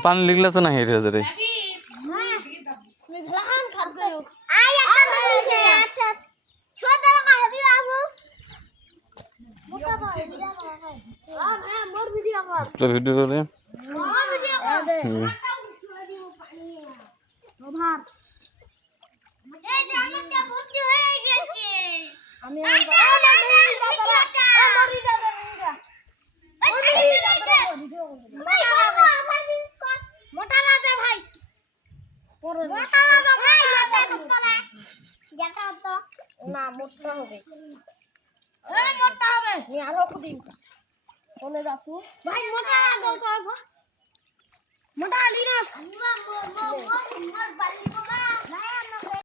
पानी निकला से नहीं है रे तो वीडियो रे না মোটা হবে এই মোটা হবে নি আরো দিন কোনে যাচ্ছু ভাই মোটা দাও তো মোটা আলি না মোর বালি